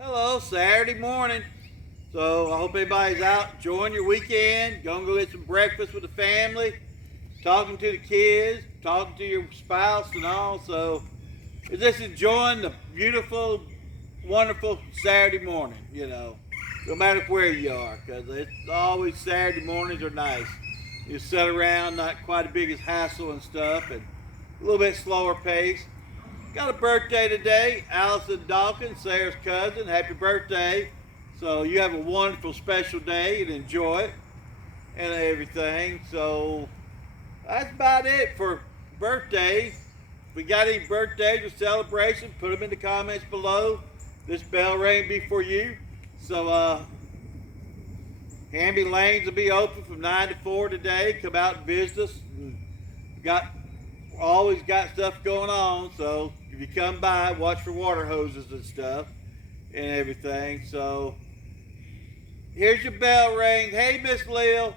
Hello, Saturday morning. So I hope everybody's out enjoying your weekend. Gonna go get some breakfast with the family, talking to the kids, talking to your spouse and all. So just enjoying the beautiful, wonderful Saturday morning, no matter where you are, because it's always Saturday mornings are nice. You sit around, not quite as big as hassle and stuff, and a little bit slower pace. Got a birthday today, Allison Dawkins, Sarah's cousin. Happy birthday. So you have a wonderful, special day and enjoy it and everything. So that's about it for birthdays. If we got any birthdays or celebrations, put them in the comments below. This bell rang be for you. So Hamby Lanes will be open from 9 to 4 today. Come out and visit us. Got always got stuff going on, so if you come by, watch for water hoses and stuff and everything. So here's your bell ring. Hey, Miss Lil,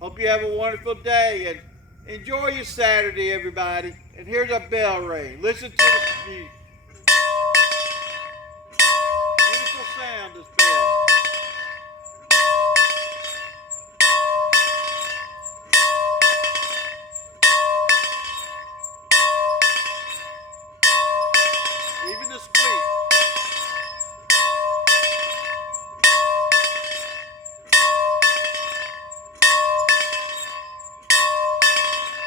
hope you have a wonderful day and enjoy your Saturday, everybody. And here's our bell ring. Listen to the beautiful sound this bell. Even the squeak.